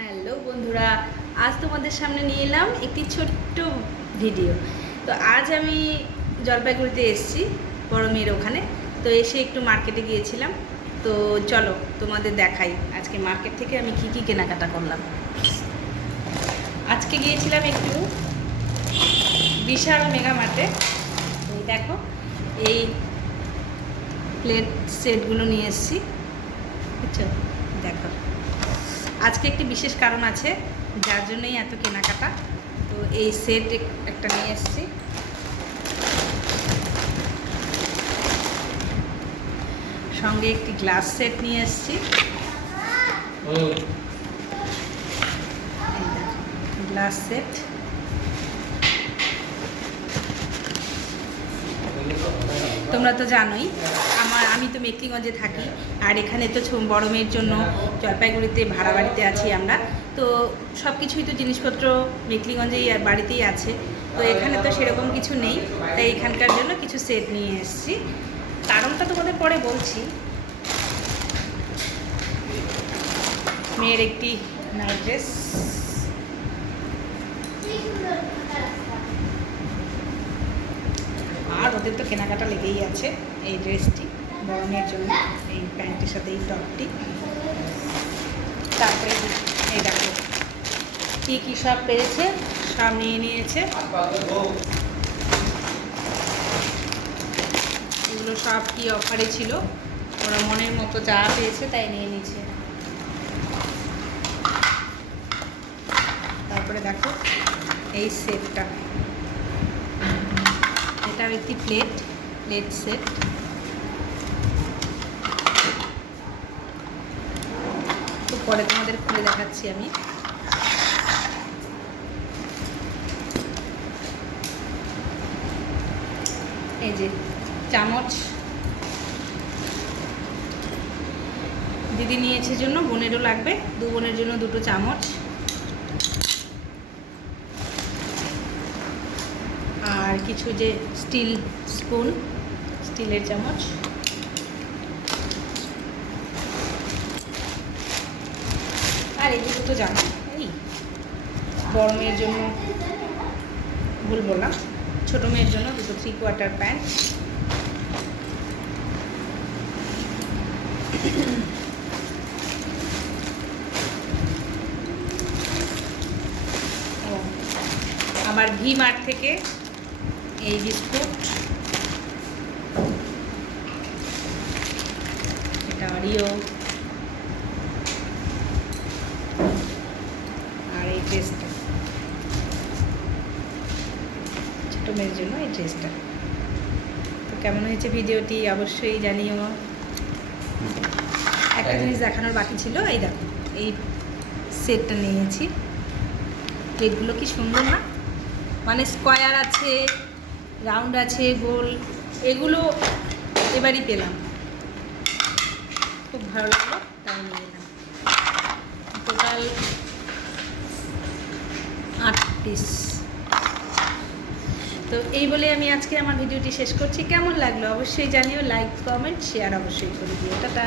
Hello বন্ধুরা, আজ তোমাদের সামনে নিয়ে এলাম একটি ছোট্ট ভিডিও। তো আজ আমি জলপাইগুড়িতে এসেছি, বড় মেয়ের ওখানে। তো এসে একটু মার্কেটে গিয়েছিলাম। তো চলো তোমাদের দেখাই আজকে মার্কেট থেকে আমি কি কি কেনাকাটা করলাম। আজকে গিয়েছিলাম একটু বিশাল মেগা মার্টে। এই দেখো, এই প্লেট সেটগুলো নিয়ে এসেছি, বুঝছো? দেখো, আজকে একটি বিশেষ কারণ আছে যার জন্যই এত কেনাকাটা। তো এই সেট একটা নিয়ে এসেছি, সঙ্গে একটি গ্লাস সেট নিয়ে এসেছি। গ্লাস সেট, তোমরা তো জানোই আমি তো মেকলিগঞ্জে থাকি, আর এখানে তো বড় মেয়ের জন্য জলপাইগুড়িতে ভাড়া বাড়িতে আছি আমরা। তো সব কিছুই তো জিনিসপত্র মেকলিগঞ্জেই বাড়িতেই আছে। তো এখানে তো সেরকম কিছু নেই, তাই এখানকার জন্য কিছু সেট নিয়ে এসেছি। কারণটা তোমাদের পরে বলছি। মেয়ের একটি নাইট ড্রেস, আর ওদের তো কেনাকাটা লেগেই আছে। এই ড্রেসটি বড় মেয়ের জন্য, এই প্যান্টের সাথে এই টপটি। তারপরে এই দেখো কী কী সব পেয়েছে, সব নিয়ে নিয়েছে। এগুলো সব কি অফারে ছিল, ওরা মনের মতো যা পেয়েছে তাই নিয়ে নিয়েছে। তারপরে দেখো এই সেটটা, এটাও একটি প্লেট সেট। তো পরে তোমাদের খুলে দেখাচ্ছি আমি। এই যে চামচ দিদি নিয়েছে জন্য, বোনেরও লাগবে, দু বোনের জন্য দুটো চামচ। আর কিছু যে স্টিল স্পুন, স্টিলের চামচ। আর এগুলো তো জানো, এই বড় মেয়ের জন্য ভুল বললাম, ছোটো মেয়ের জন্য দুটো 3/4 প্যান্ট। আবার ভি মার্ট থেকে এই বিস্কুট, এটা অরিও। আর এই ড্রেসটা ছোটো মেয়ের জন্য, এই ড্রেসটা। তো কেমন হয়েছে ভিডিওটি অবশ্যই জানিও। একটা জিনিস দেখানোর বাকি ছিল, এই দেখো এই সেটটা নিয়েছি। প্লেটগুলো কি সুন্দর না, মানে স্কোয়ার আছে, রাউন্ড আছে, গোল, এগুলো এবারই পেলাম, খুব ভালো লাগলো, তাই নিয়ে এলাম। Total 8 piece. তো এই বলে আমি আজকে আমার ভিডিওটি শেষ করছি। কেমন লাগলো অবশ্যই জানিও, লাইক কমেন্ট শেয়ার অবশ্যই করে দিও। টাটা।